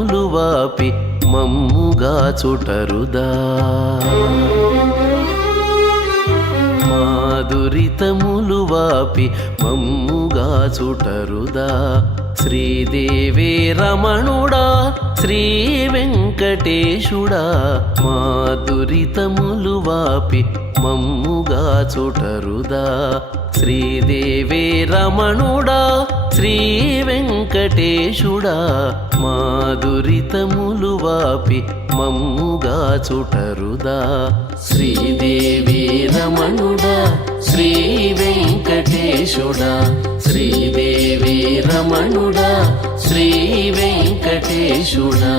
దురితములు వాపి మమ్ముగా చుటరుదా మా దురితములు వాపి మమ్ముగా చుటరుదా శ్రీదేవి రమణుడా శ్రీ వెంకటేశుడా మా దురితములు వాపి మమ్ముగా చుటరుదా శ్రీదేవి రమణుడా శ్రీ వెంకటేశుడా మా దురితములు వాపి మమ్ముగా చుటరుదా శ్రీదేవి రమణుడా శ్రీ వెంకటేశుడా శ్రీదేవి రమణుడా శ్రీ వెంకటేశుడా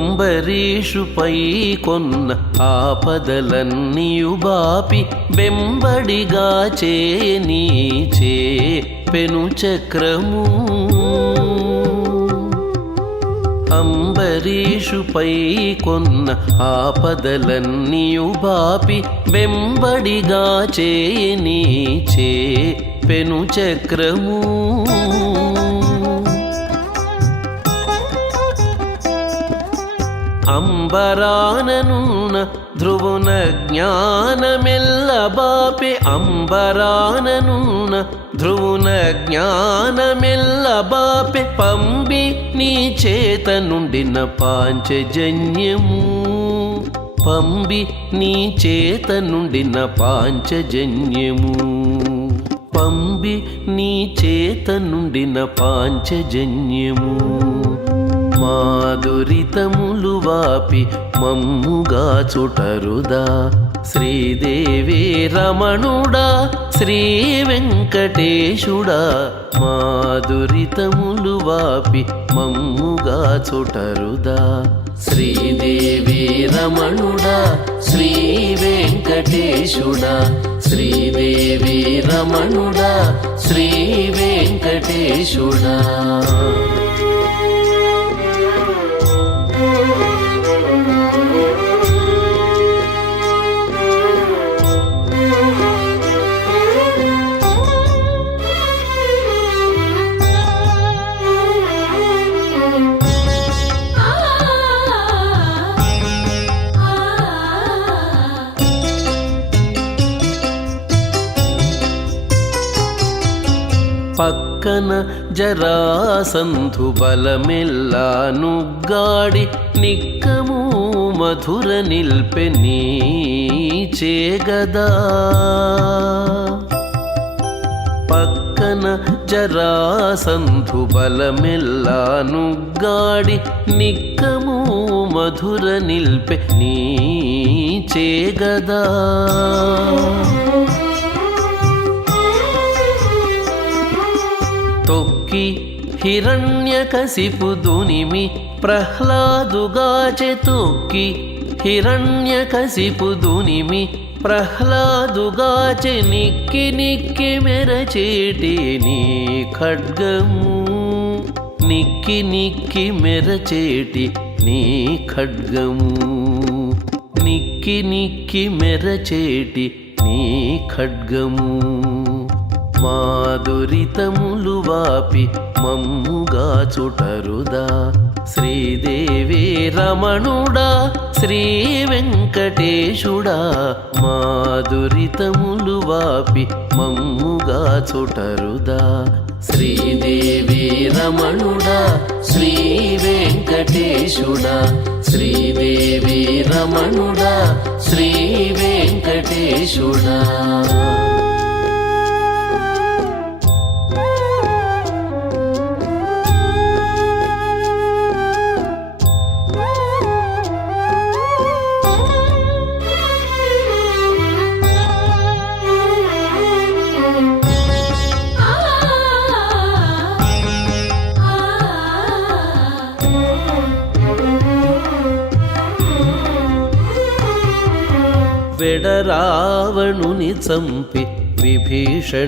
అంబరీషుపై కొన్న ఆపదలన్నీయు బాపి బెంబడిగా చేనీచే పెను చక్రము అంబరీషుపై కొన్న ఆపదలన్నీయు బాపి బెంబడిగా చేనీచే పెను చక్రము అంబరాననున్న ధ్రువున జ్ఞానమెల్ల బాపి అంబరాననున్న ధ్రువున జ్ఞానమెల్ల బాపి పంబి నీ చేత నుండిన పాంచజన్యము పంబి నీ చేత నుండిన పాంచజన్యము పంబి నీ చేత నుండిన పాంచజన్యము మా దురితములు వాపి మమ్ముగా చుటరుదా శ్రీదేవి రమణుడా శ్రీ వెంకటేశుడా మా దురితములు వాపి మమ్ముగా చుటరుదా శ్రీదేవి రమణుడా శ్రీ వెంకటేశుడా శ్రీదేవి రమణుడా శ్రీ వెంకటేశుడా పక్కన జరాసంధు బలమెల్లా నుగ్గాడి నిక్కము మధుర నిల్పె నీచేగదా పక్కన జరాసంధు బలమెల్లా నుగ్గాడి నిక్కము మధుర నిల్పె నీచేగదా తొక్కి హిరణ్యకశిపు దునిమి ప్రహ్లాదుగాచె తొక్కి హిరణ్యకశిపు దునిమి ప్రహ్లాదుగాచె నిక్కి నిక్కి మెరచేటి నీ ఖడ్గము నిక్కి నిక్కి మెరచేటి నీ ఖడ్గము నిక్కి నిక్కి మెరచేటి నీ ఖడ్గము మా దురితములు వాపి మమ్ముగా చుటరుదా శ్రీదేవి రమణుడా శ్రీ వెంకటేశుడా మా దురితములు వాపి మమ్ముగా చుటరుదా శ్రీదేవి రమణుడా శ్రీ వెంకటేశుడా శ్రీదేవి రమణుడా శ్రీ వెంకటేశుడా వెడరావణుని చంపి విభీషణునిగాచే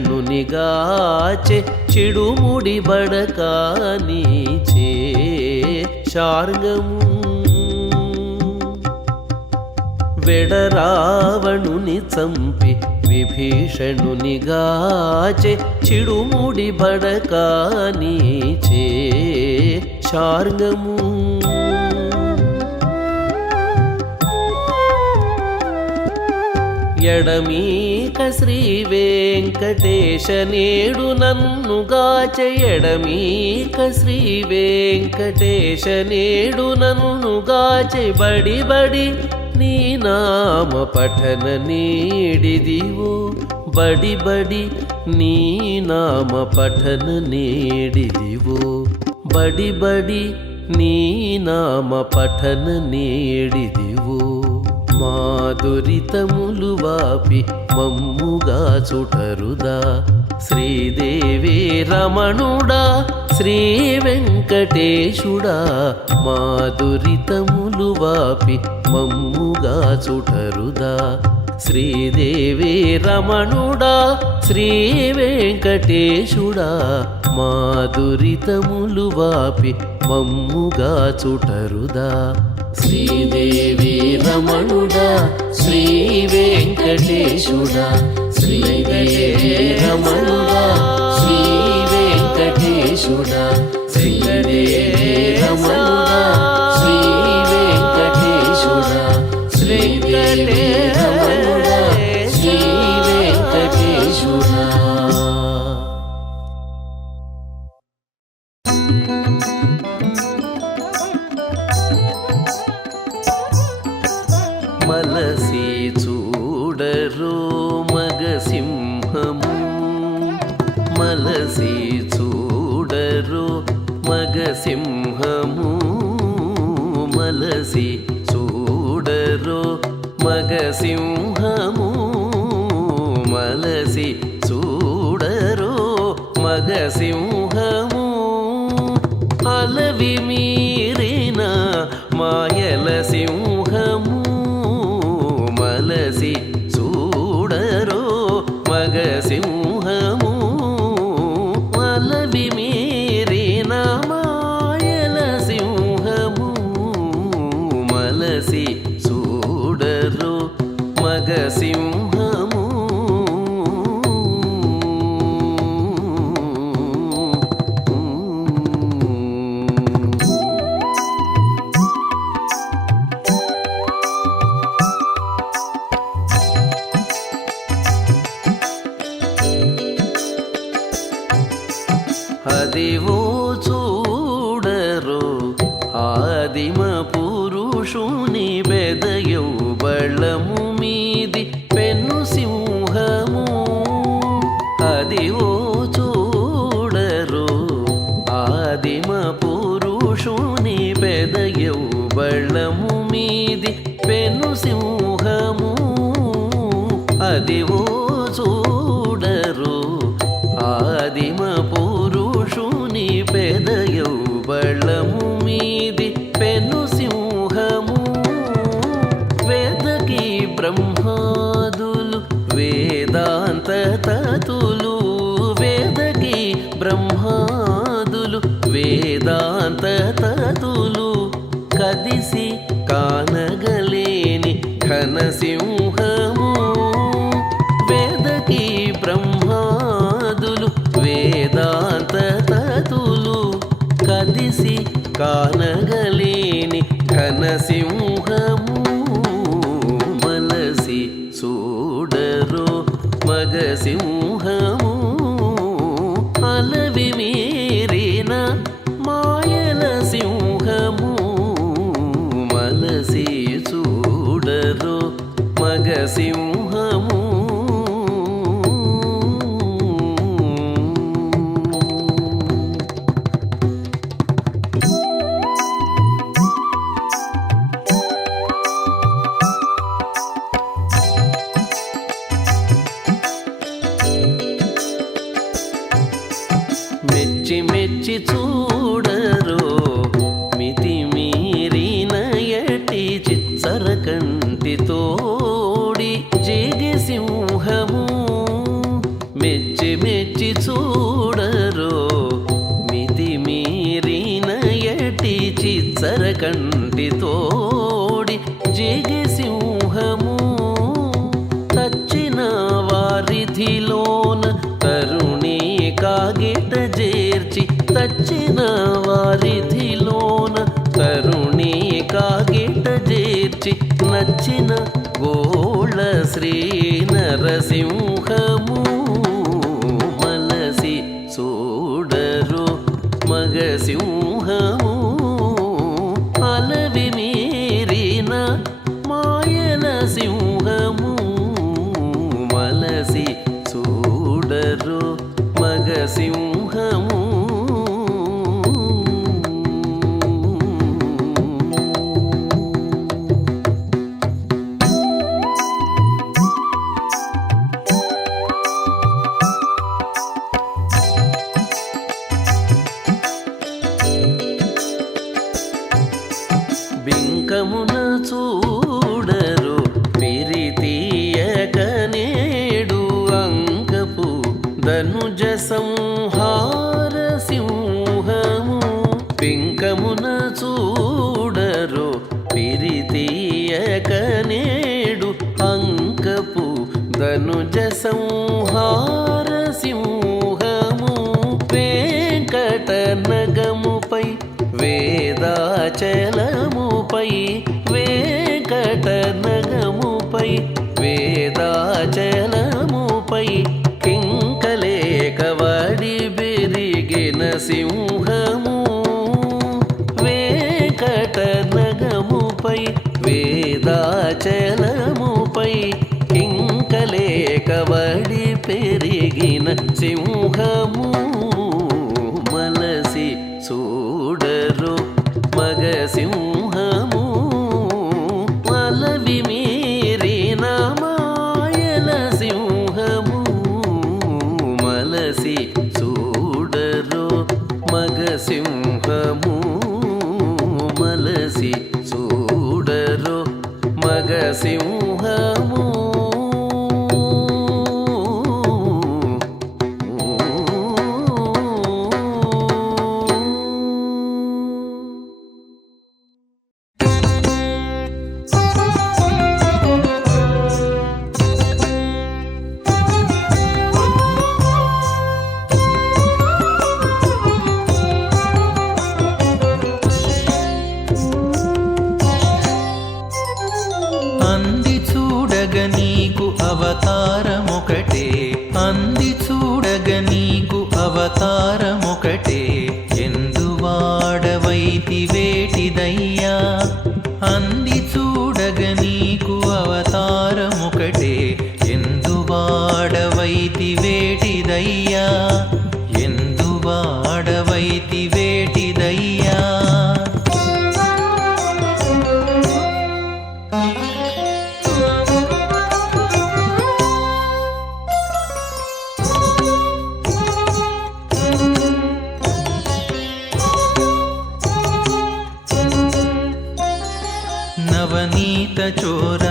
చిడుముడి బడకానీచే శార్గము వెడరావణుని చంపి విభీషణునిగాచే చిడుముడి బడకానీచే శార్గము ఎడమీక శ్రీ వెంకటేశ నేడు నన్నుగాచె ఎడమీక శ్రీ వెంకటేశ నేడు నన్నుగాచె బడి బడి నీ నామ పఠన నేడిదివో బడి బడి నీ నామ పఠన నేడిదివో బడి బడి నీ నామ పఠన నేడిదివో మాధురితములు వాపి మమ్ముగా చుటరుదా శ్రీదేవి రమణుడా శ్రీ వెంకటేశుడా మాధురితములు వాపి మమ్ముగా చుటరుదా శ్రీదేవి రమణుడా శ్రీ వెంకటేశుడా మాధురితములు వాపి మమ్ముగా చుటరుదా శ్రీదేవి రమణుడా శ్రీ వెంకటేశుడా శ్రీదేవి రమణుడా శ్రీ వెంకటేశుడా శ్రీదేవి రమణుడా శ్రీ వెంకటేశుడా శ్రీదేవి రమణుడా శ్రీ వెంకటేశుడా మలసి చూడరో మగసింహము మలసి చూడరో మగసింహము మలసి చూడరో మగసింహము మలసి చూడరో మగసింహము అలవి మీరిన మాయల సింహము మలసి చూడరో మగసింహము అలవి మీరిన మాయల సింహము మలసి చూడరో మగసింహము అదివో చూడరో ఆదిమ పురుషుని బెదయౌ బళము మీది పెన్ను సింహము అదివో చూడరో ఆదిమ పురుషుని బెదయౌ బళము మీది పెన్ను సింహము అదివో చూడరో ఆదిమ పురుషుని పెదయౌ బళము మీది పెను సింహము వేదకి బ్రహ్మాదులు వేదాంత తతులు వేదకి బ్రహ్మాదులు వేదాంత తతులు కదిసి కానగలేని ఘన సింహము వేదకి బ్రహ్మాదులు వేదాంత తతులు కదిసి కానగలేని ఘన సింహము మలసి చూడరో మగసింహము అలవి మీరిన మాయల సింహము మలసి చూడరో మగసింహము మెచ్చి మెచ్చి చూడరో మితి మీరిన ఎటి చిత్సర కంటి తోడి సరకంటి తోడి జిగి సింహము తచ్చిన వారిధిలోన తరుణి కాగిట చేర్చి తచ్చిన వారిధిలోన తరుణి కాగిట చేర్చి నచ్చిన గోళ శ్రీ నరసింహము మలసి చూడరు మగసింహము అలవి మీరిన మాయల సింహము మలసి చూడరు మగసింహము బింకమున చూడరు పిరితీయక నేడు అంకపు ధనుజ సంహార సింహము బింకమున చూడరు పిరితీయక నేడు అంకపు ధనుజ సంహార సింహము వెంకట నగముపై వేదాచలముపై వెంకట నగముపై వేదాచలముపై కింకలేక వడి బెరిగిన సింహము వెంకట నగముపై వేదాచలముపై కింకలేక వడి పెరిగిన సింహము మలసి చూడరు మగసింహము అలవి మీరిన మాయల సింహము మలసి చూడరు మగసింహము మలసి చూడరు మగసింహము అంది చూడగ నీకు అవతారమొకటే అంది చూడగ నీకు అవతారమొకటే ఎందువాడవైతి వేటిదయ్యా అంది చూడగ నీకు అవతారమొకటే ఎందువాడవైతి వేటిదయ్యా ఎందువాడవైతి వేటిదయ్యా నవనీత చోర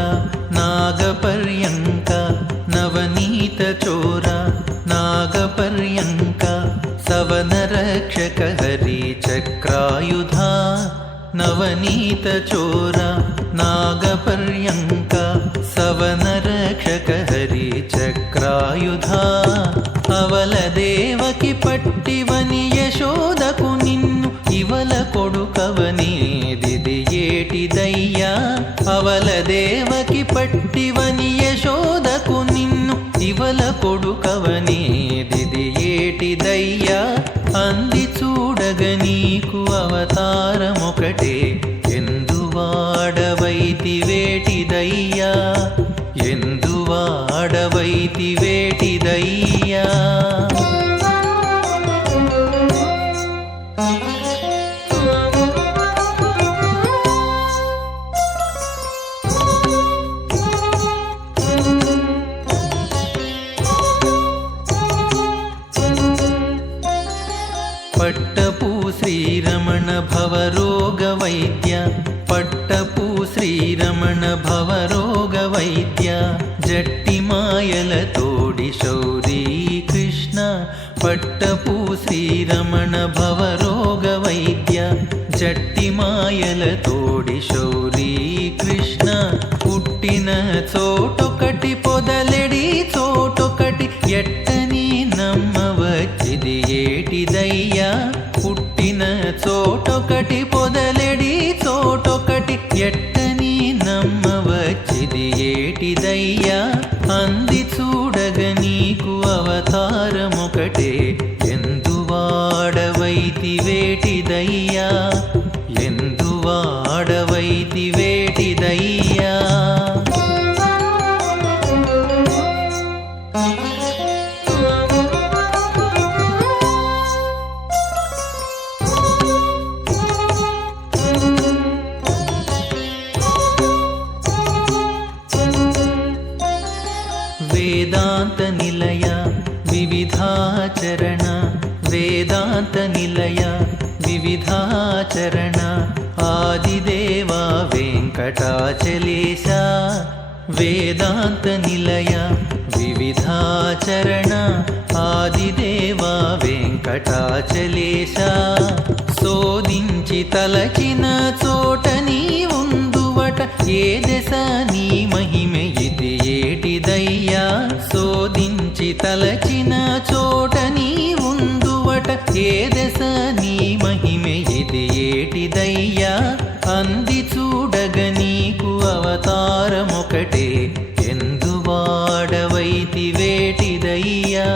నాగపర్యంక నవనీత చోర నాగపర్యంక సవనరక్షక హరి చక్రాయుధా నవనీత చోర నాగపర్యంక సవనరక్షక హరి చక్రాయుధా అవల దేవకి పట్టివని యశోదకు నిన్ను ఇవల కొడుకవని దిది ఏటిదయ్యా అవల దేవకి పట్టివని యశోదకు నిన్ను ఇవల కొడుకవని దిది ఏటిదయ్యా అంది చూడగ నీకు అవతారమొకటే ఎందువాడవైతి వేటిదయ్యా ఎందువాడవైతి వేటిదయ్యా పట్టపు శ్రీరమణ భవరోగ వైద్య పట్టపు శ్రీరమణ భవరోగ వైద్య జట్టి మాయల తోడి శౌరీ కృష్ణ పట్టపు శ్రీరమణ భవరోగ వైద్య జట్టి మాయల తోడి శౌరీ కృష్ణ పుట్టిన చోటొకటి పొదలెడి చోటొకటి ఎట్టని నమ్మవచ్చిది ఏటిదయ్యా పుట్టిన చోటొకటి పొదలెడి చోటొకటి ఎట్టని నమ్మవచ్చిది ఏటిదయ్యా అంది చూడగ నీకు అవతారమొకటే ఎందువాడవైతి వేటిదయ్యా ఎందువాడవైతి వేటిదయ్యా వేదాంత నిలయ వివిధాచరణ వేదాంత నిలయ వివిధాచరణ ఆదిదేవా వెంకటాచలేశ వేదాంత నిలయ వివిధాచరణ ఆదిదేవా వెంకటాచలేశ శోధించి తలచిన చోట నీ ఉందువట ఏ దశ నీ మహిమె ఇది ఏటిదయ్యా శోధించి తలచిన చోట నీ ఉందువట ఏ దశ నీ మహిమె ఇది ఏటిదయ్యా అంది చూడగ నీకు అవతారమొకటే ఎందువాడవైతి వేటిదయ్యా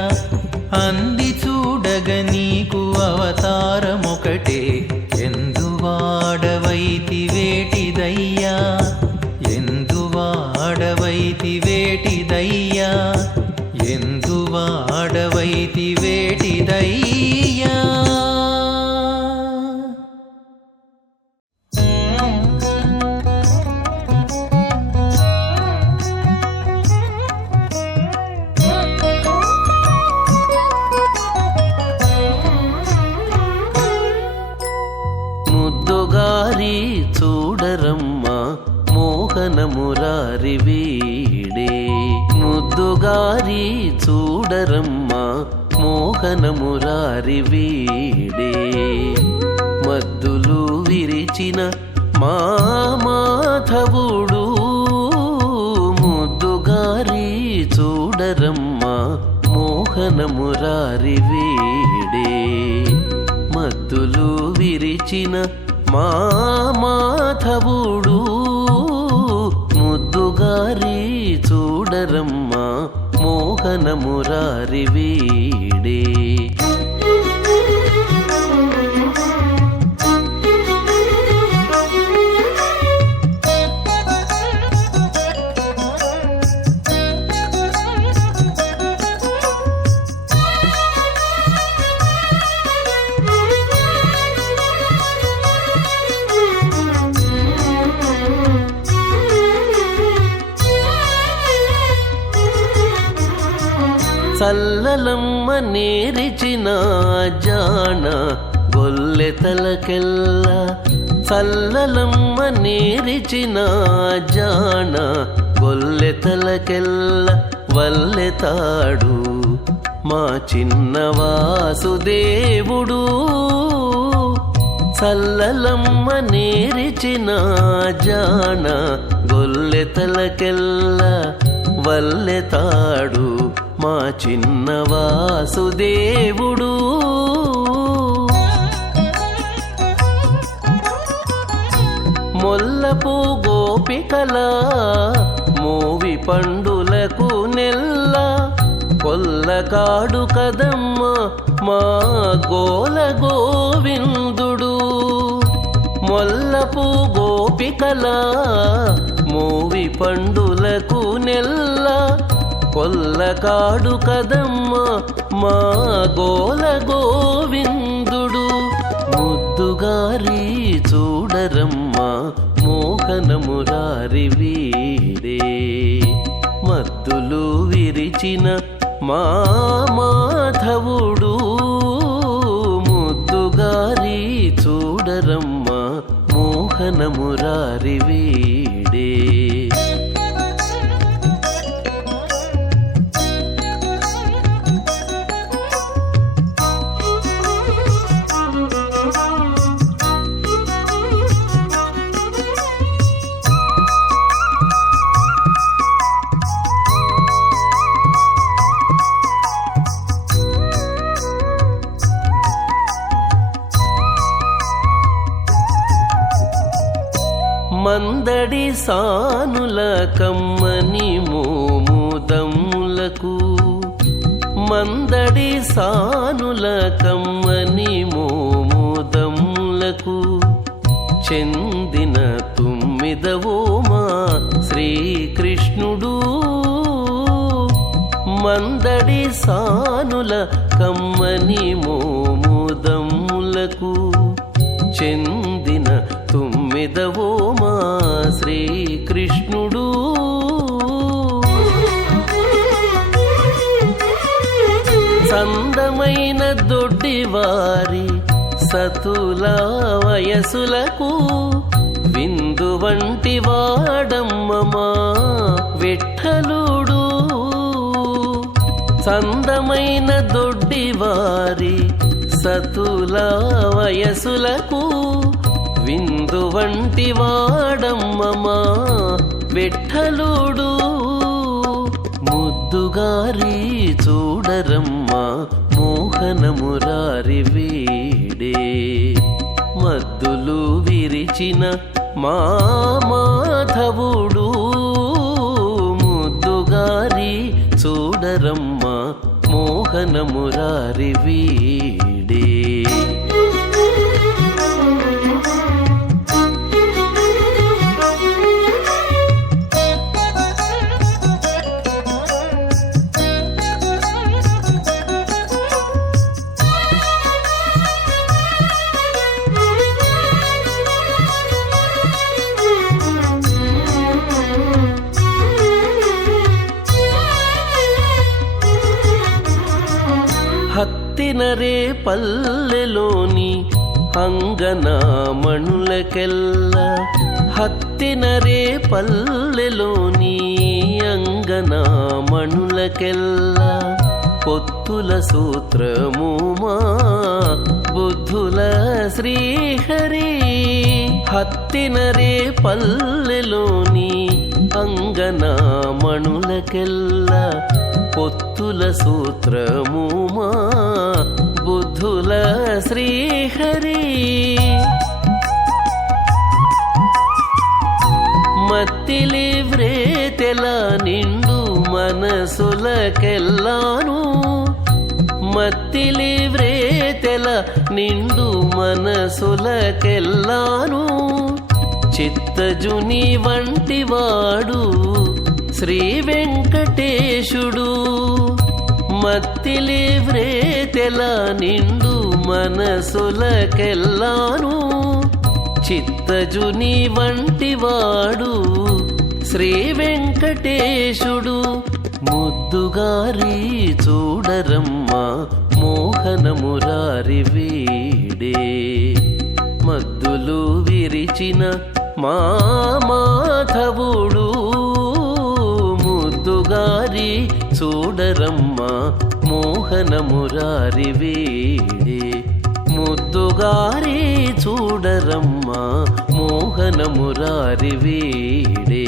అంది చూడగ నీకు అవతారమొకటే ఎందువాడవైతి వేటిదయ్యా ఎందువాడవైతి వేటిదయ్యా ఎందువాడవైతి వేటిదయ్యా ముద్దుగారి చూడరమ్మ మోహన మురారి వీడే ముద్దుగారి చూడరమ్మ మోహన మురారి వీడే మద్దులు విరిచిన మా మాధవుడు ముద్దుగారి చూడరమ్మ మోహన మురారి వీడే మద్దులు విరిచిన మా మాధవుడు ముద్దుగారి చూడరమ్మ మోహన మురారి వీడే చల్లలమ్మ నేరిచిన జాణ గొల్లె తలకెల్ల చల్లలమ్మ నేరిచిన జాణ గొల్లె తలకెల్ల వల్లెతాడు మా చిన్న వాసుదేవుడు చల్లలమ్మ నేరిచిన జాణ గొల్లె తలకెల్ల వల్లెతాడు మా చిన్న వాసుదేవుడు మొల్లపు గోపికల మోవి పండులకు నెల్ల కొల్లకాడు కదమ్మ మా గోల గోవిందుడు మొల్లపు గోపికల మోవి పండులకు నెల్ల కొల్లకాడు కదమ్మ మా గోల గోవిందుడు ముద్దుగారి చూడరమ్మ మోహన మురారి వీడే మద్దులు విరిచిన మా మాధవుడు ముద్దుగారి చూడరమ్మ మోహన మురారి వీడే సానుల కమ్మని మోముదమ్ములకు మందడి సానుల కమ్మని మోముదమ్ములకు చెందిన తుమ్మిదవోమా శ్రీకృష్ణుడు మందడి సానుల కమ్మని మోముదమ్ములకు చెందిన తుమ్మిదవోమా శ్రీకృష్ణుడు సందమైన దొడ్డివారి సతుల వయసులకు విందు వంటి వాడమ్మమా విఠలుడు సందమైన దొడ్డివారి సతుల వయసులకు విందు వంటి వాడమ్మమా విఠలుడు ముద్దుగారి చూడరమ్మా మోహనమురారి వీడే మద్దులు విరిచిన మా మాధవుడు ముద్దుగారి చూడరమ్మా మోహనమురారి వీడే హత్తినరే పల్లెలోని అంగనామణులకెల్ల హత్తినరే పల్లెలోని అంగనామణులకెల్ల పొత్తుల సూత్రము మా బుద్ధుల శ్రీహరి హత్తినరే పల్లెలోని అంగనామణులకెల్ల పొత్తుల సూత్రము మా బుద్ధుల శ్రీహరి మత్తిలి వ్రేతెల నిండు మనసులకెల్లాను మత్తిలి వ్రేతెల నిండు మనసులకెల్లాను చిత్తజుని వంటివాడు శ్రీ వెంకటేశుడు మత్తిలి వ్రేతెల నిండు మనసులకెల్లాను చిత్తజుని వంటివాడు శ్రీ వెంకటేశుడు ముద్దుగారి చూడరమ్మా మోహనమురారి వీడే మద్దులు విరిచిన మా మాధవుడు ముద్దుగారి చూడరమ్మా మోహనమురారి వీడే ముద్దుగారి చూడరమ్మా మోహనమురారి వీడే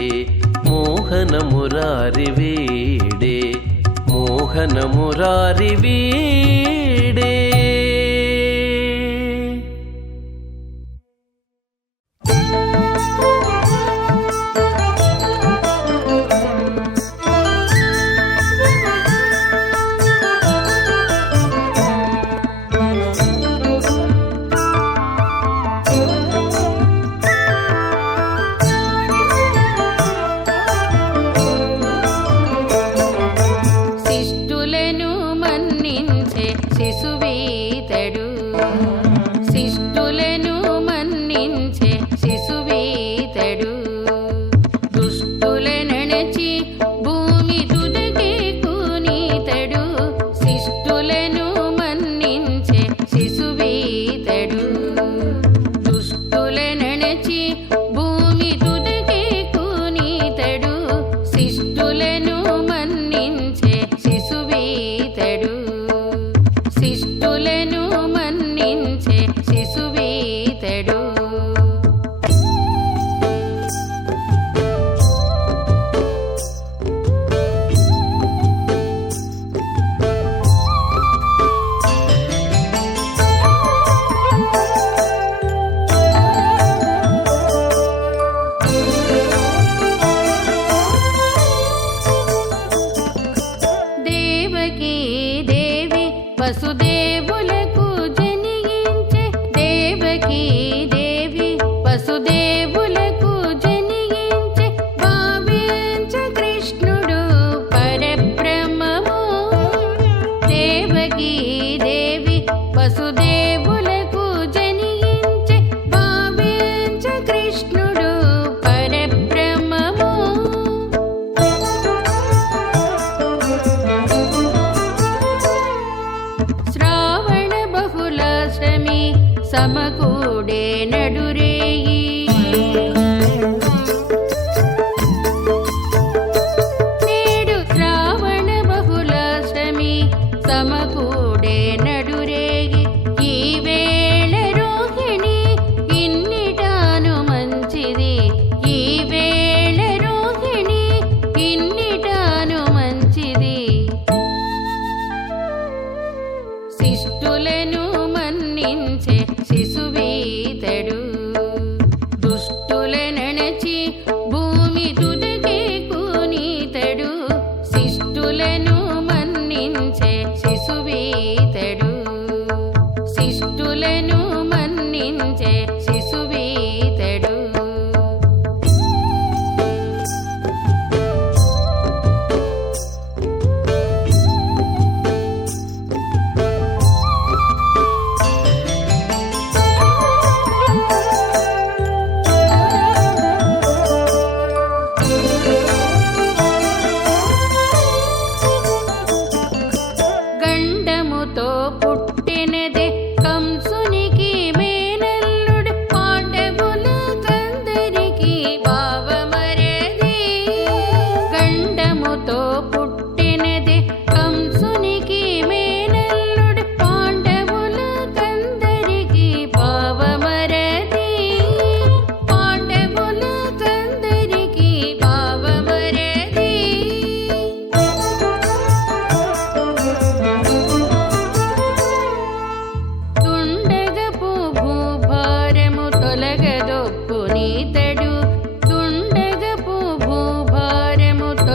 మోహనమురారి వీడే మోహనమురారి వీడే శిష్టులను మన్నించే శిశువే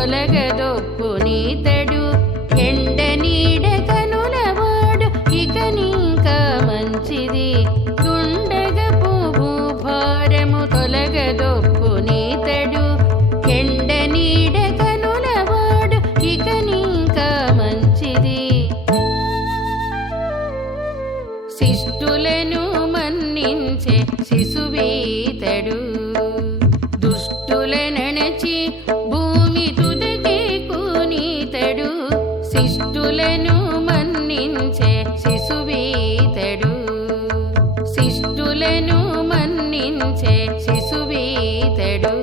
తొలగదొప్పు నీతడు ఎండ నీడ కనులవాడు ఇక నీంకా మంచిది తుండగపు భూభారము తొలగదొప్పు నీతడు ఎండ నీడ కనులవాడు ఇక నీంకా మంచిది శిష్టులను మన్నించే శిశువీతడు దుష్టులనణచి భూమి తుదకే కూనీతడు శిష్టులను మన్నించే శిశువీతడు శిష్టులను మన్నించే శిశువీతడు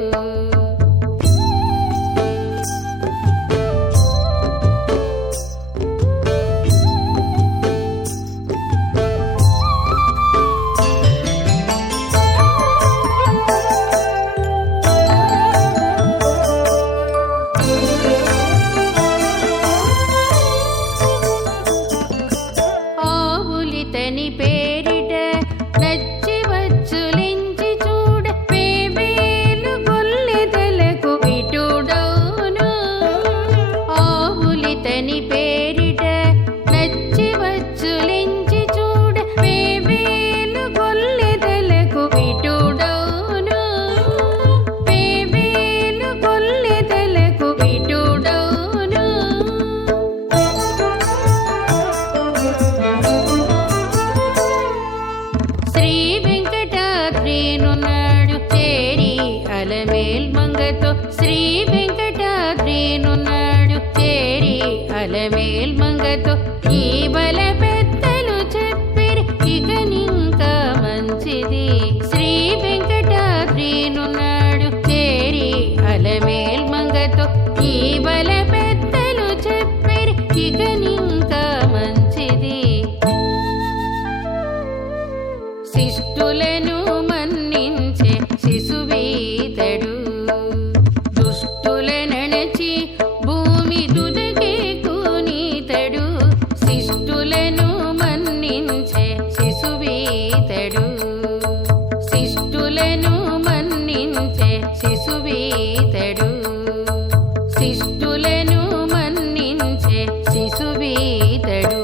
ఆవులితని పేరిట నచ్చి వచ్చులించి చూడ పేవేలు గొల్లెదలకు విటుడౌను ఆవులితని పేరిట నచ్చి వచ్చులించి చూడ పేవేలు గొల్లెదలకు విటుడౌను పేవేలు గొల్లెదలకు విటుడౌను శ్రీ వెంకటాద్రినున్నాడు చేరి అలమేల్ మంగతో శ్రీ వెంకటాద్రినున్నాడు చేరి అలమేల్ మంగతో ఈ బల పెద్దలు చెప్పిరి ఇక నింకా మంచిది శ్రీ వెంకటాద్రినున్నాడు చేరి అలమేల్ మంగతో ఈ బల పెద్దలు చెప్పిరి ఇక నింకా మంచిది శిష్టులను మన్నించే శిశువీతడు దుష్టులనణచి భూమి దుదకే కూనీతడు శిష్టులను మన్నించే శిశువీతడు శిష్టులను మన్నించే శిశువీతడు శిష్టులను మన్నించే శిశువీతడు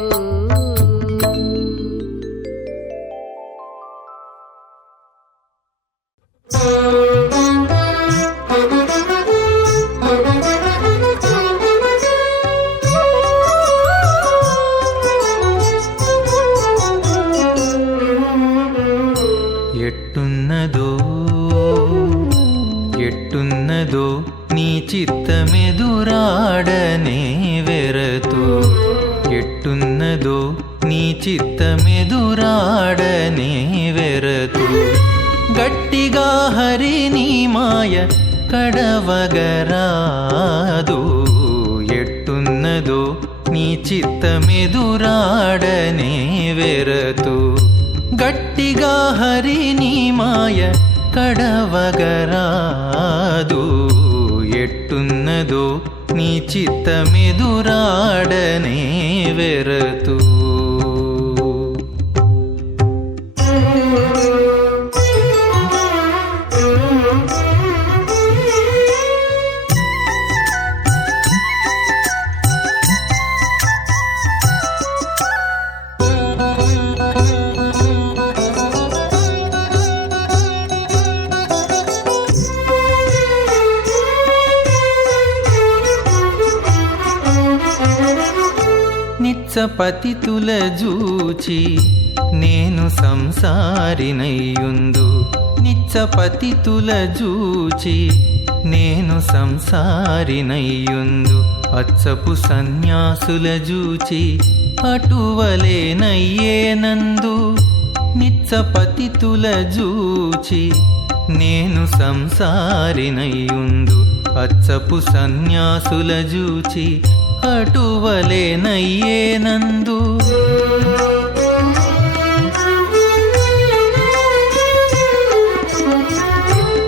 ఎట్టున్నదో ఎట్టున్నదో నీ చిత్తమెదురాడనే వెరతు ఎట్టున్నదో నీ చిత్తమెదురాడనే వెరతు గట్టిగా హరిని మాయ కడవగరాదు ఎట్టున్నదో నీ చిత్తమెదురాడనే వెరతు గట్టిగా హరిని మాయ కడవగరాదు ఎట్టున్నదో నీ చిత్తమెదురాడనే వెరతు నిత్సపతితుల జూచి నేను సంసారినయ్యుందు నిత్సపతితుల జూచి నేను సంసారినయ్యుందు అచ్చపు సన్యాసుల జూచి అటువలేనయ్యేనందు నిత్సపతితుల జూచి నేను సంసారినయ్యుందు అచ్చపు సన్యాసుల జూచి అటువలేనయ్యేనందు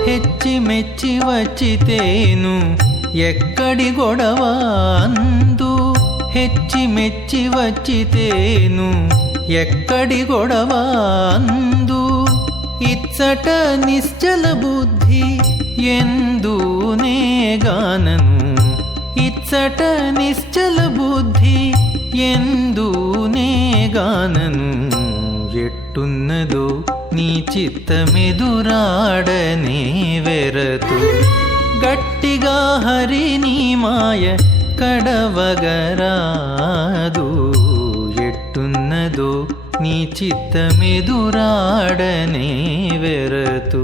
హెచ్చి మెచ్చి వచ్చితేను ఎక్కడి గొడవ అందు హెచ్చి మెచ్చి వచ్చితేను ఎక్కడి గొడవ అందు ఇచ్చట నిశ్చల బుద్ధి ఎందునే గానను నిచ్చట నిశ్చల బుద్ధి ఎందునే గానను ఎట్టున్నదో నీ చిత్తమెదురాడనే వెరతు గట్టిగా హరిని మాయ కడవగరాదు ఎట్టున్నదో నీ చిత్తమెదురాడనే వెరతు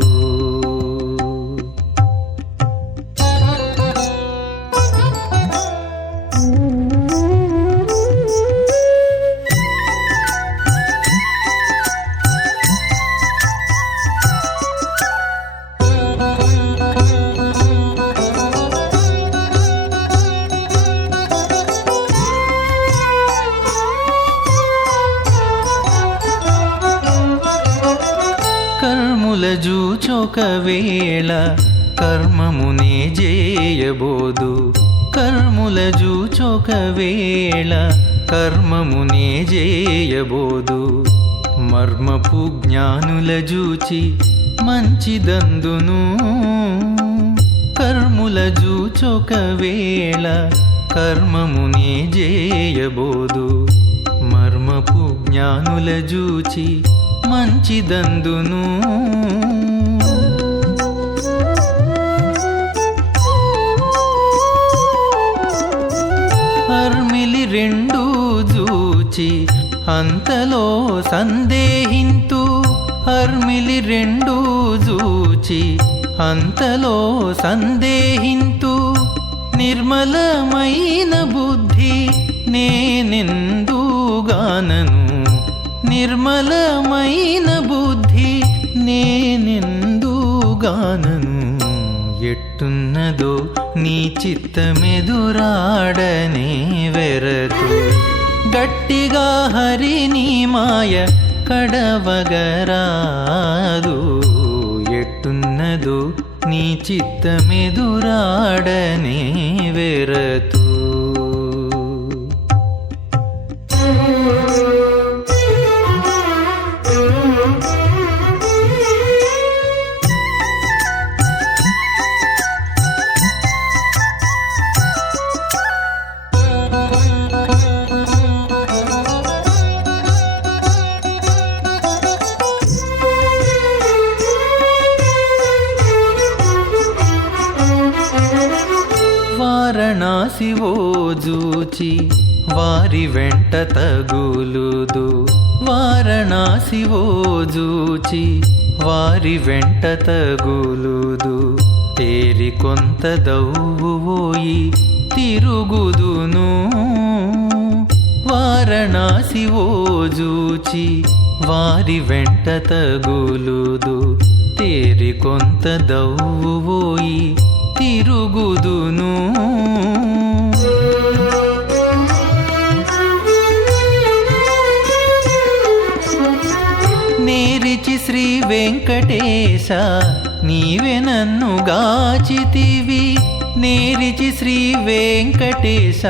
జూచొకవేళ కర్మమునే జేయబోదు కర్ముల జూచొకవేళ కర్మమునే జేయబోదు మర్మపు జ్ఞానుల జూచి మంచిదందును కర్ముల జూచొకవేళ కర్మమునే జేయబోదు మర్మపు జ్ఞానుల జూచి మంచిదందును అర్మిలి రెండు జూచి అంతలో సందేహింతు అర్మిలి రెండు జూచి అంతలో సందేహింతు నిర్మలమైన బుద్ధి నేనెందుగానను నిర్మలమైన బుద్ధి నేనెందుగానను ఎట్టున్నదో నీ చిత్తమెదురాడనే వెరతు గట్టిగా హరిని మాయ కడవగరాదు ఎట్టున్నదో నీ చిత్తమెదురాడనే వెరతు వారణాసివో జూచి వారి వెంట తగులుదు వారణాసివో జూచి వారి వెంట తగులుదు తేరి కొంత దవ్వుపోయి తిరుగుదును వారణాసివో జూచి వారి వెంట తగులుదు తేరి కొంత దవ్వుపోయి తిరుగుదును నేరిచి శ్రీ వెంకటేశ నీవే నన్ను గాచితివి నేరిచి శ్రీ వెంకటేశ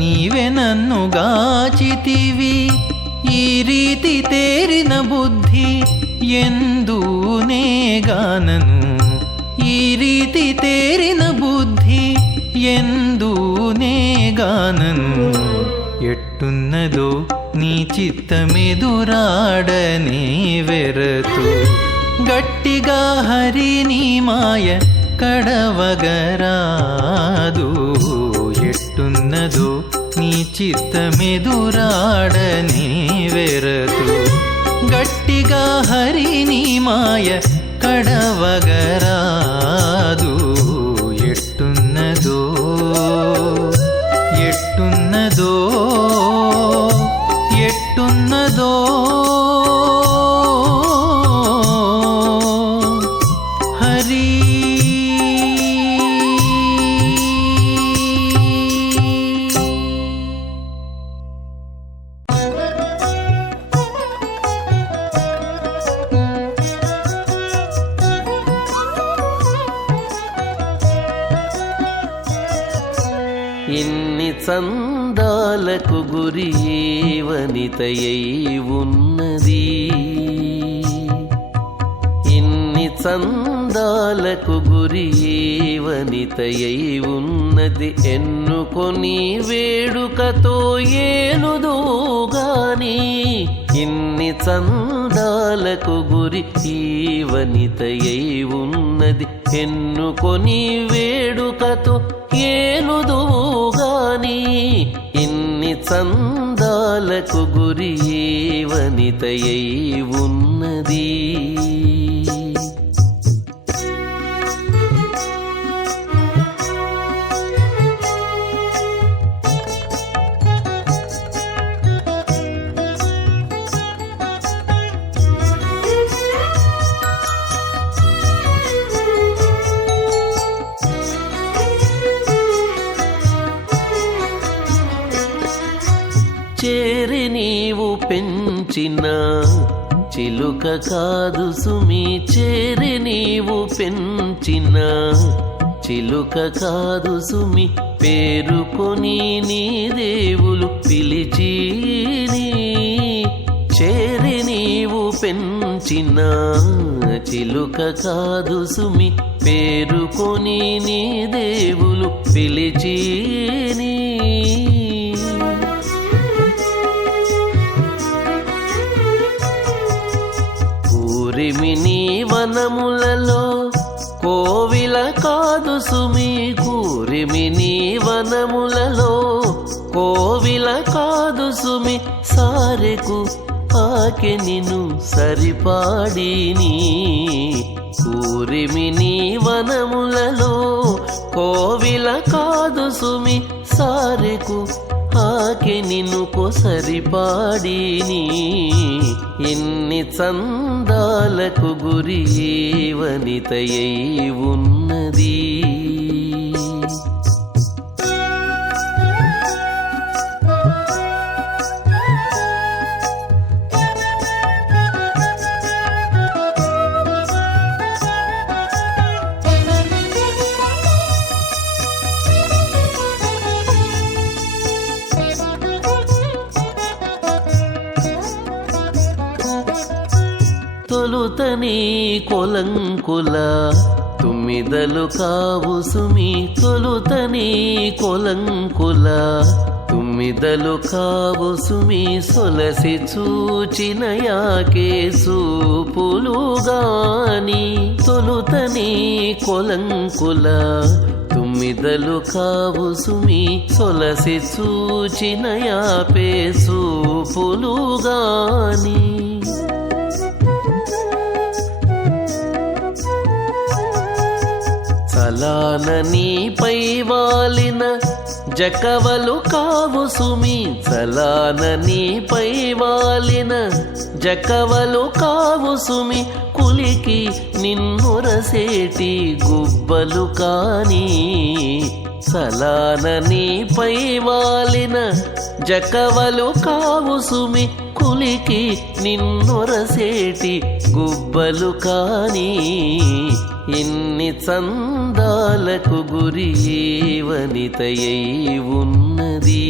నీవే నన్ను గాచితివి ఈ రీతి తేరిన బుద్ధి ఎందునే గానను ఈ రీతి తేరిన బుద్ధి ఎందునే గానను ఎట్టున్నదో నీ చిత్తమెదురాడనే వెరతు గట్టిగా హరిని మాయ కడవగరాదు ఎట్టున్నదో నీ చిత్తమెదురాడనే వెరతు గట్టిగా హరిని మాయ కడవగరాదు ఎట్టున్నదో ఎట్టున్నదో ఎట్టున్నదో హరి ఇన్ని చందాలకు గురి వనితయై ఉన్నది ఇన్ని చందాలకు గురి వనితయై ఉన్నది ఎన్నుకొని వేడుకతో ఏలుదోగాని ఇన్ని చందాలకు గురి వనితయై ఉన్నది ఎన్నుకొని వేడుకతో ఏలుదోగాని ఇన్ని చందాలకు గురి వనితయై ఉన్నది. చేరి నీవు పెంచిన చిలుక కాదు సుమి, చేరి నీవు పెంచిన చిలుక కాదు సుమి, పేరుకొని నీ దేవులు పిలిచిని. చేరి నీవు పెంచిన చిలుక కాదు సుమి, పేరుకొని నీ దేవులు పిలిచిని. కూరిమిని వనములలో కోవిల కాదు సుమి, కూరిమిని వనములలో కోవిల కాదు సుమి, సారెకు ఆకె నిను సరిపాడిని. కూరిమిని వనములలో కోవిల కాదు సుమి, సారెకు ఆకె నిన్ను కొసరిపాడిని. ఇన్ని చందాలకు గురి వనితయై ఉన్నది. తొలుతని కొలంకుల తుమ్మిదలు కావు సుమి, తొలుతని కొలంకుల తుమ్మిదలు కావు సుమి, సొలసి చూచిన యాకే సూపులుగాని. తొలుతని కొలంకుల తుమ్మిదలు కావు సుమి, సొలసి చూచిన యాపే సూపులుగాని. చలాన నీపై వాలిన జకవలు కావు సుమి, చలాన నీపై వాలిన జకవలు కావు సుమి, కులికి నిన్నురసేటి గుబ్బలు కాని. చలాన నీపై వాలిన జకవలు కావు సుమి, కులికి నిన్నురసేటి గుబ్బలు కాని. ఇన్ని చందాలకు గురి వనితయై ఉన్నది.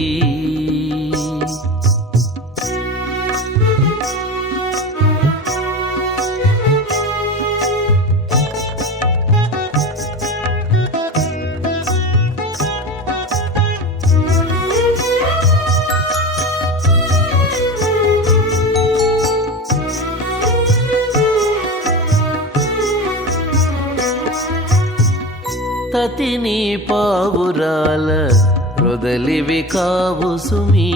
తతిని పావురాల రొదలివి కావు సుమి,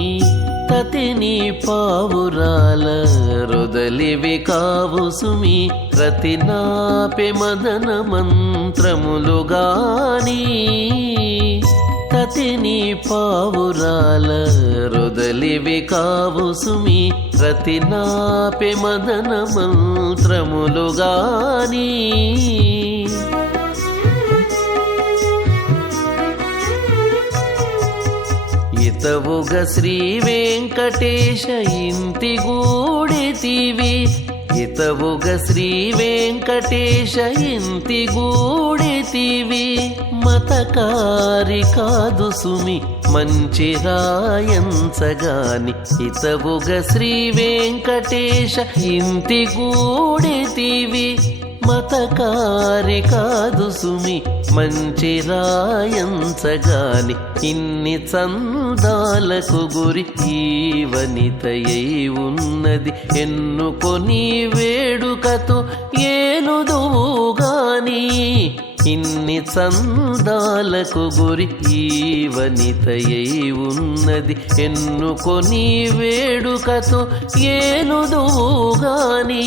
తతిని పావురాల రొదలివి కావు సుమి, రతినాపె మదన మంత్రములుగాని. తతిని పావురాల రొదలివి కావు సుమి, రతినాపె మదన మంత్రములుగాని. ఇతవుగ శ్రీ వెంకటేశ ఇంటి గూడితివి, ఇతవుగ శ్రీ వెంకటేశ ఇంటి గూడితివి. మతకారి కాదు సుమి మంచి రాయంచగాని, ఇతవుగ శ్రీ వెంకటేశ ఇంటి గూడితివి. మతకారి కాదు సుమి మంచి రాయంచగాని ఇన్ని చందాలకు గురి ఈ వనితయై ఉన్నది ఎన్నుకొని వేడుకతో ఏలుదువుగాని ఇన్ని చందాలకు గురి ఈ వనితయై ఉన్నది ఎన్నుకొని వేడుకతో ఏలుదువుగాని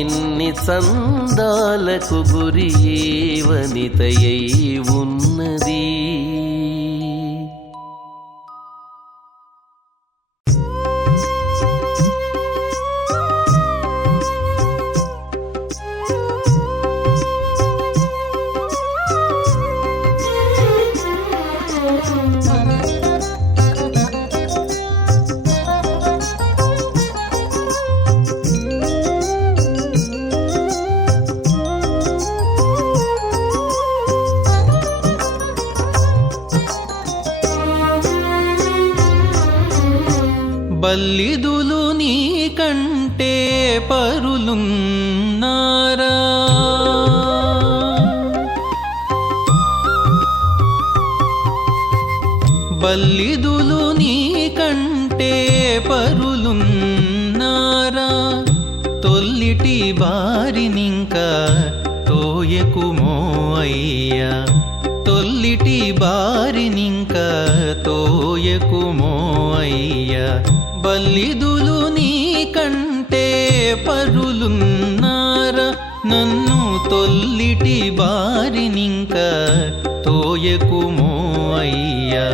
ఇన్ని చందాలకు గురి ఏ వనితయై ఉన్నది. బల్లిదులు నీ కంటే పరులున్నారా బల్లిదులు నీ కంటే పరులున్నారా తొల్లిటి బారినింక తోయకుమో అయ్యా తొల్లిటి బారినింక తోయకుమో అయ్యా బల్లిదులు నీ కంటే పరులున్నారా నన్ను తొల్లిటి బారినింక తోయకుమో అయ్యా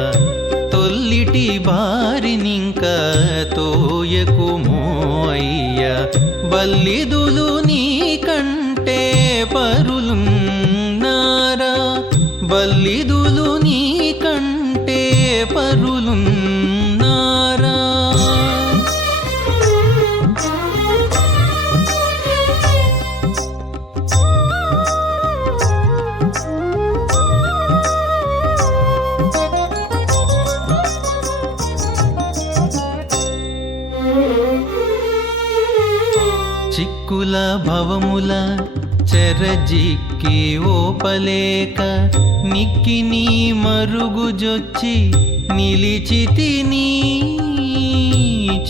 తొల్లిటి బారినింక తోయకుమో అయ్యా బల్లిదులు నీ కంటే పరులున్నారా బల్లిదులు నీ కంటే పరులున్నారా. చిక్కుల భవముల చెరజిక్కి ఓపలేక నిక్కి నీ మరుగుజొచ్చి నిలిచితిని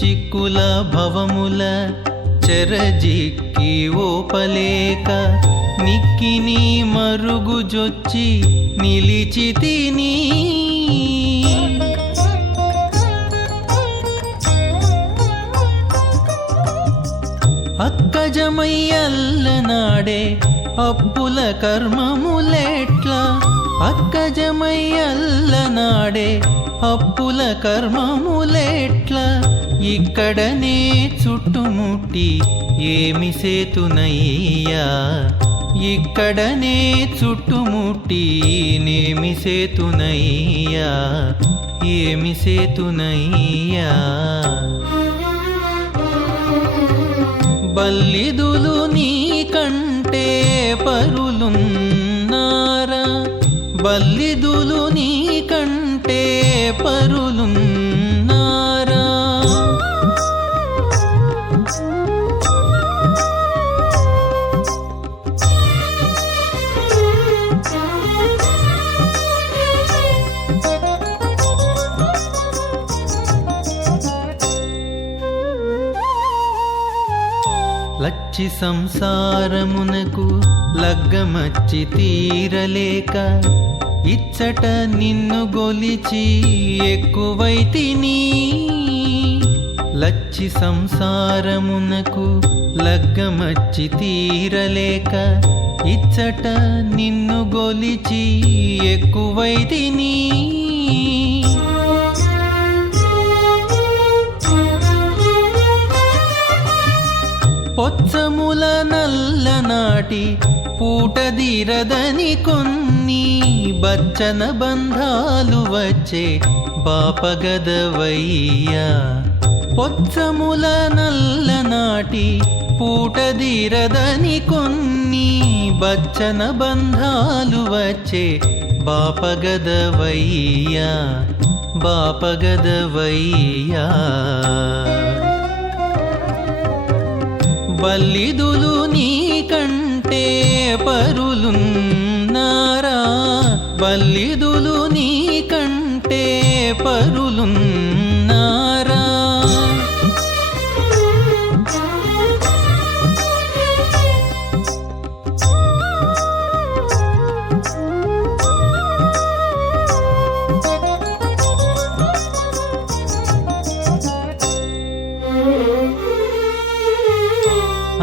చిక్కుల భవముల చెరజిక్కి ఓపలేక నిక్కి నీ మరుగుజొచ్చి నిలిచితిని అక్కజమయ్యల్లనాడే అప్పుల కర్మములెట్లా అక్కజమయ్యల్లనాడే అప్పుల కర్మములెట్లా ఇక్కడనే చుట్టుముట్టి ఏమి సేతునయ్యా ఇక్కడనే చుట్టుముట్టి నేమి సేతునయ్యా ఏమి సేతునయ్యా బల్లిదులు నీ కంటే పరులున్నారా బల్లిదులు నీ కంటే పరులున్నారా. లచ్చి సంసారమునకు లగ్గమచ్చి తీరలేక ఇచ్చట నిన్ను గొలిచి ఎక్కువైతిని లచ్చి సంసారమునకు లగ్గమచ్చి తీరలేక ఇచ్చట నిన్ను గొలిచి ఎక్కువైతిని పొచ్చముల నల్లనాటి పూటదీరదని కొన్ని బచ్చన బంధాలు వచ్చే బాపగదవయ్యా పొచ్చముల నల్లనాటి పూటదీరదని కొన్ని బచ్చన బంధాలు వచ్చే బాపగదవయ్యా బాపగదవయ్యా బల్లిదులు నీ కంటే కంటే పరులున్నారా బల్లిదులు నీ కంటే పరులున్నారా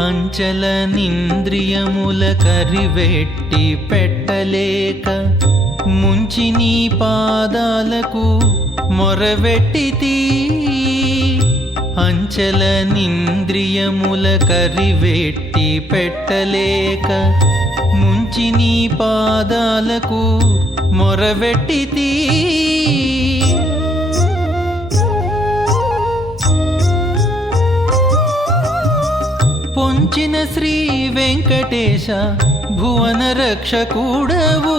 అంచల నింద్రియముల కరివెట్టి పెట్టలేక ముంచి నీ పాదాలకు మొరవెట్టితి అంచల నింద్రియముల కరివెట్టి పెట్టలేక ముంచి నీ పాదాలకు మొరవెట్టితి పొంచిన శ్రీ వెంకటేశ భువన రక్షకుడవు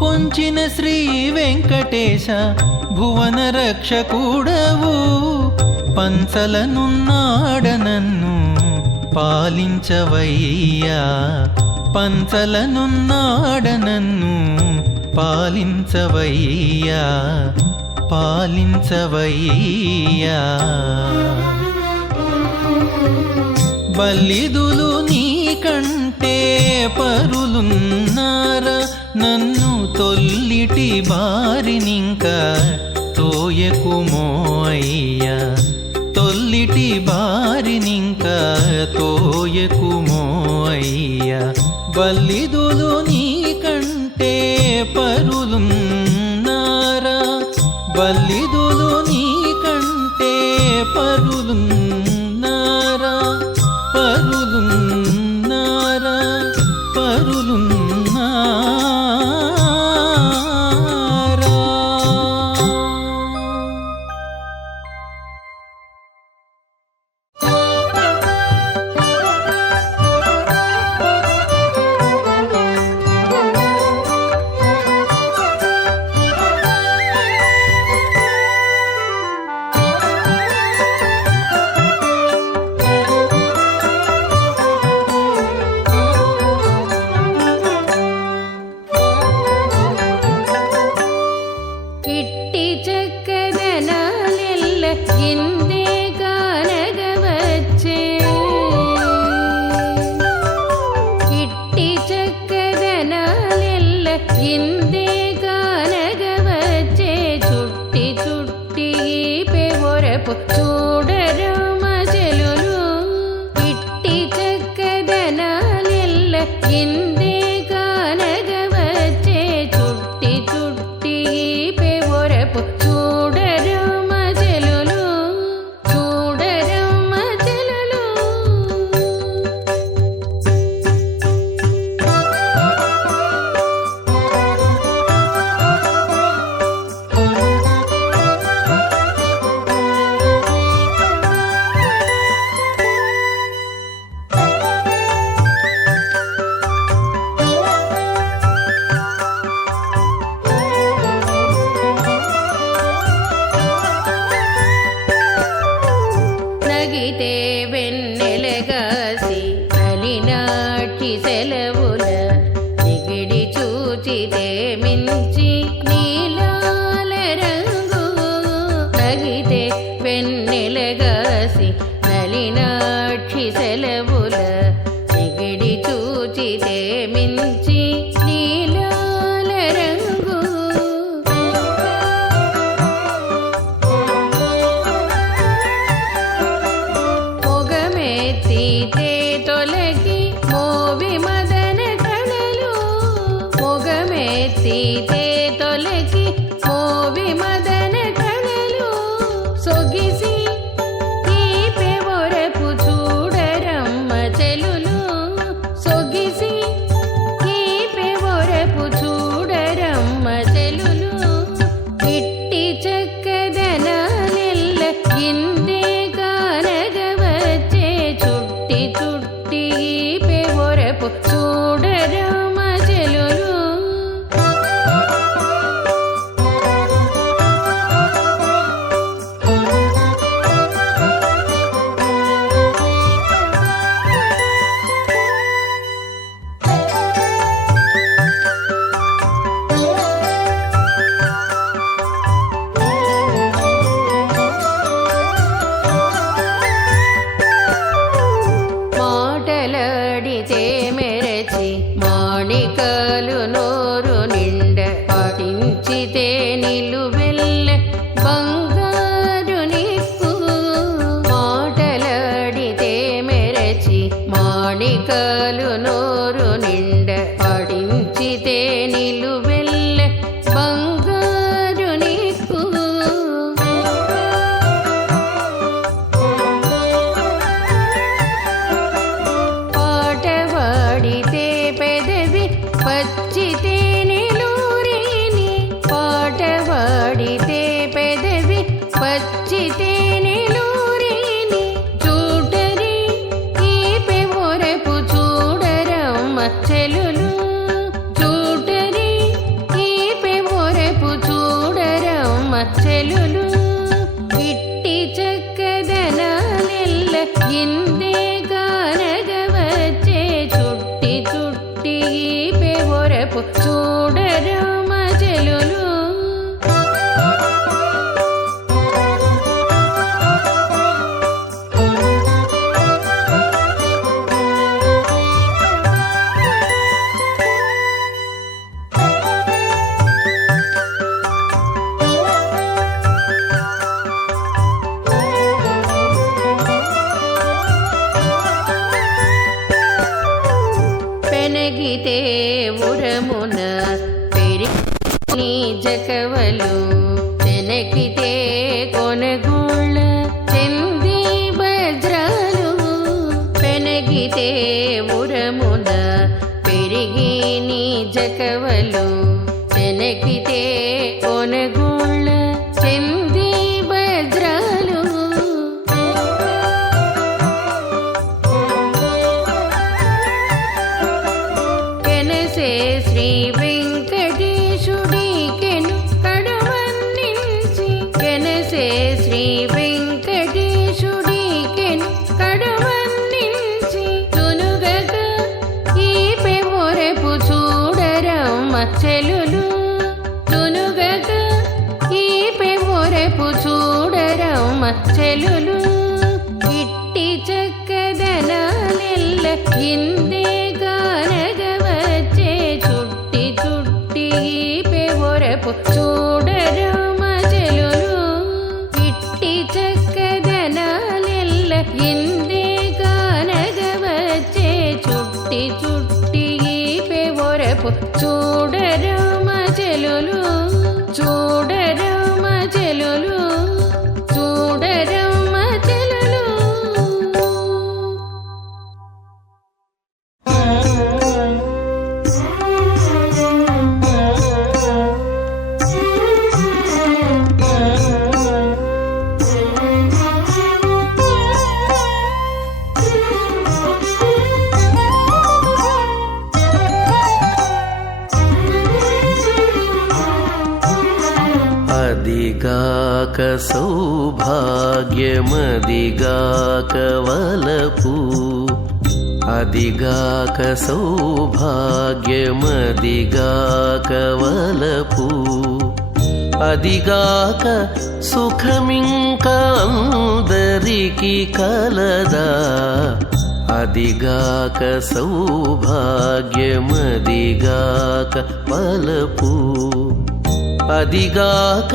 పొంచిన శ్రీ వెంకటేశ భువన రక్షకుడవు పంచలనున్నాడ నన్ను పాలించవయ్యా పంచలనున్నాడ నన్ను పాలించవయ్యా పాలించవయ్యా బల్లిదులు నీ కంటే పరులున్నారా నన్ను తొల్లిటి బారినింక తోయకుమో అయ్యా తొల్లిటి బారినింక తోయకుమో అయ్యా బల్లిదులు నీ కంటే పరులున్నారా బల్లిదులు నీ కంటే పరులున్నారా పరులున్నారా పరులున్నారా నిలువెల్ల బంగారు నిప్పు మాటలాడితే మెరచి మాణికాలు నోరు నిండ ఆడించితే నిలువెల్ల బంగారు నిప్పు పాట పాడితే పెదవి పచ్చితే నిలూరిని పాట పాడితే పెదవి పచ్చితే నిలూరిని చూడరి ఈపె మొరపు చూడరమ్మ చెలులు చూడరి ఈపె మొరపు చూడరమ్మ చెలులు ఇట్టి చక్కదనాలెల్ల ఇందే గానగవచ్చే చుట్టి చుట్టి ఈపె మొరపు చూడరమ్మ చెలులు పెనగితే ఉరమున పెరిగి జకవలు చెనకితే కొనగూళ్ళ చెంది వజ్రాలు పెనగితే ఉరమున పెరిగి జకవలు చెనకితే కొనగూళ్ళ చెంది వజ్రాలు కెనసే శ్రీ వెంకటేశుడికెను కడవన్నించి కెనసే శ్రీ వెంకటేశుడికెను కడవన్నించి తునుగక ఈపె మొరపు చూడరమ్మ చెలులు తునుగక ఈపె మొరపు చూడరమ్మ చెలులు ఇట్టి చక్కదనాలెల్ల ఇందే గానగవచ్చే చుట్టి చుట్టి ఈపె మొరపు చూడరమ్మ చెలులు ఇట్టి చక్కదనాలెల్ల ఇందే గానగవచ్చే చుట్టి చుట్టి ఈపె మొరపు చూడరమ్మ చెలులు చూడరమ్మ చెలులు చూడరమ్మ చెలులు అదిగాక సౌభాగ్యమదిగాక వలపు అదిగాక సౌభాగ్యమదిగాక వలపు అదిగాక సుఖమింకా అందరికి కలదా అదిగాక సౌభాగ్యమదిగాక వలపు అదిగాక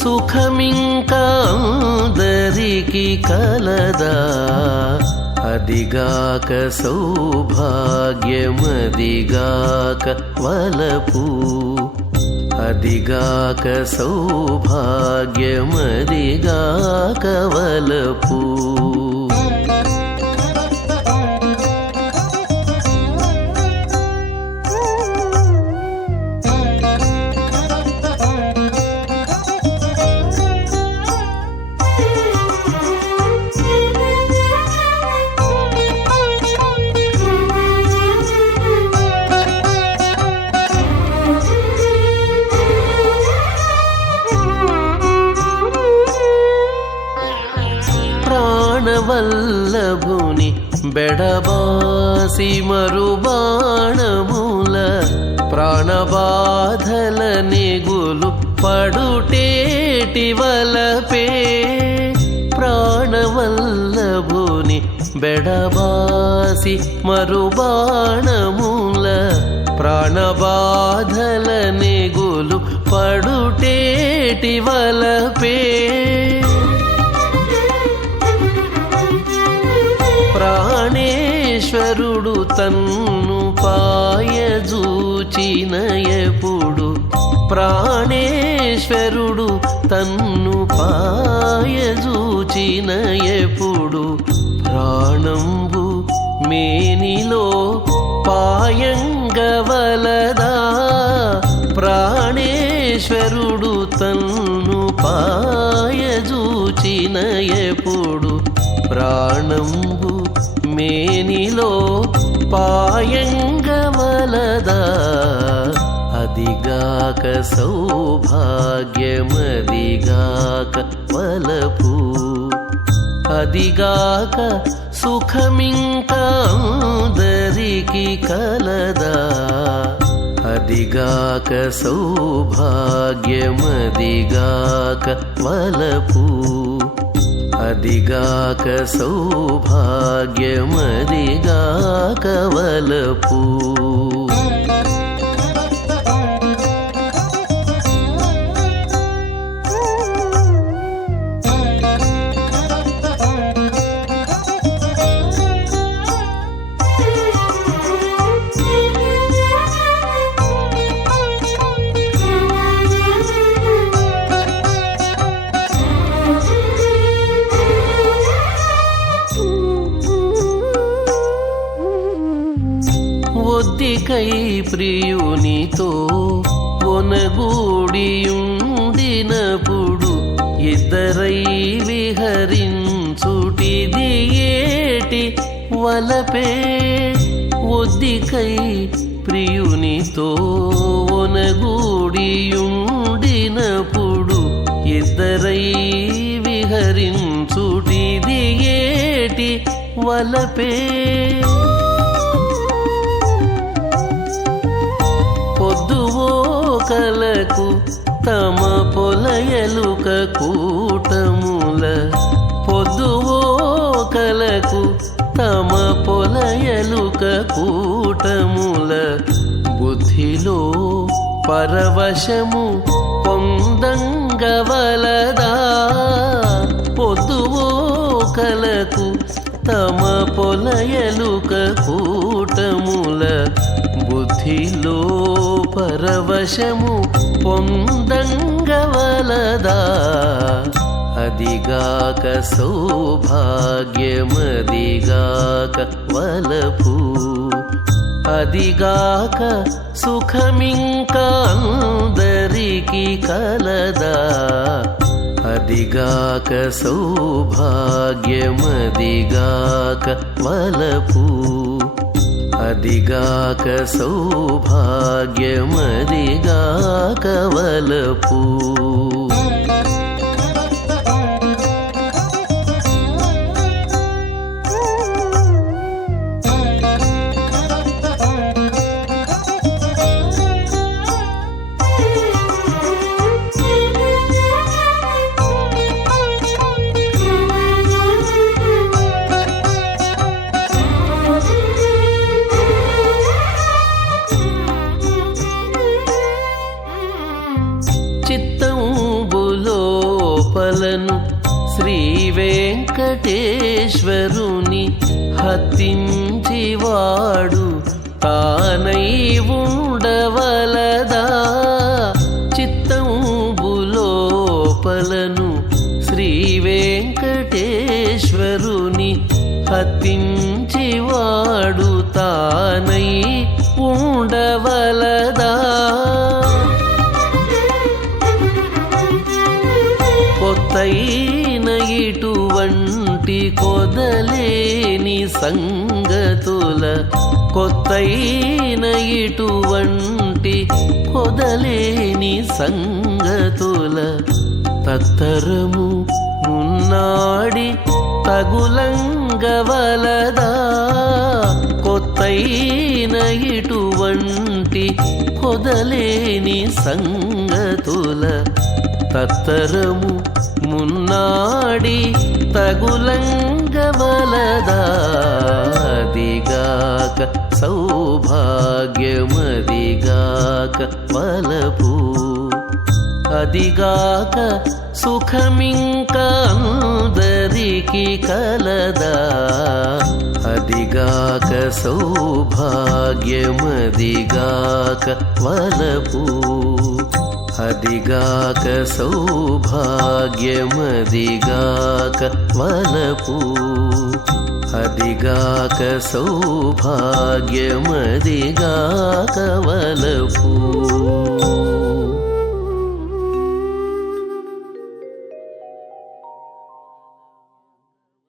సుఖమింకా అందరికి కలదా అదిగాక సౌభాగ్యమదిగాక వలపు అదిగాక సౌభాగ్యమదిగాక వలపు వల్లభుని బెడబాసి మరుబాణముల ప్రాణబాధల నిగులు పడుటేటి వలపే ప్రాణవల్లభుని బెడబాసి మరుబాణముల ప్రాణబాధల నిగులు పడుటేటి వలపే ప్రాణేశ్వరుడు తన్ను పాయజూచిన ఎప్పుడు ప్రాణేశ్వరుడు తన్ను పాయజూచిన ఎప్పుడు ప్రాణంబు మేనిలో పాయంగవలదా ప్రాణేశ్వరుడు తన్ను పాయజూచిన ఎప్పుడు ప్రాణంబు మేనిలో పాయంగవలదా అదిగాక సౌభాగ్యమదిగాక వలపు అదిగాక సుఖమింకా అందరికి కలదా అదిగాక సౌభాగ్యమదిగాక వలపు అదిగాక సౌభాగ్యమదిగాక వలపు ఒద్దికై ప్రియునితో ఒనగూడియుండినప్పుడు ఇద్దరై విహరించుటిది ఏటి వలపే ఒద్దికై ప్రియునితో ఒనగూడియుండినప్పుడు ఇద్దరై విహరించుటిది ఏటి వలపే పొద్దువోకలకు తమ పొలయలుక కూటముల పొద్దువోకలకు తమ పొలయలుక కూటముల బుద్ధిలో పరవశము పొందంగవలదా పొద్దువోకలకు తమ పొలయలుక కూటముల బుద్ధిలో పరవశము పొందంగవలదా అదిగాక సౌభాగ్యమదిగాక వలపు అదిగాక సుఖమింకా అందరికి కలదా అదిగాక సౌభాగ్యమదిగాక వలపు అదిగాక సౌభాగ్యమదిగాక వలపు చిత్తంబులోపలను శ్రీ వెంకటేశ్వరుని హత్తించివాడు తానై ఉండవలదా చిత్తంబులోపలను శ్రీ వెంకటేశ్వరుని హత్తించివాడు తానై ఉండవలదా కొత్తైన ఇటువంటి కొదలేని సంగతుల కొత్తైన ఇటువంటి కొదలేని సంగతుల తత్తరము మున్నాడి తగులంగవలదా కొత్తైన ఇటువంటి కొదలేని సంగతుల తత్తరము మున్నాడి తగులంగవలదా అదిగాక సౌభాగ్యమదిగాక వలపు అదిగాక సుఖమింక అందరికి కలదా అదిగాక సౌభాగ్యమదిగాక వలపు అదిగాక సౌభాగ్యమదిగాక వలపు అదిగాక సౌభాగ్యమదిగాక వలపు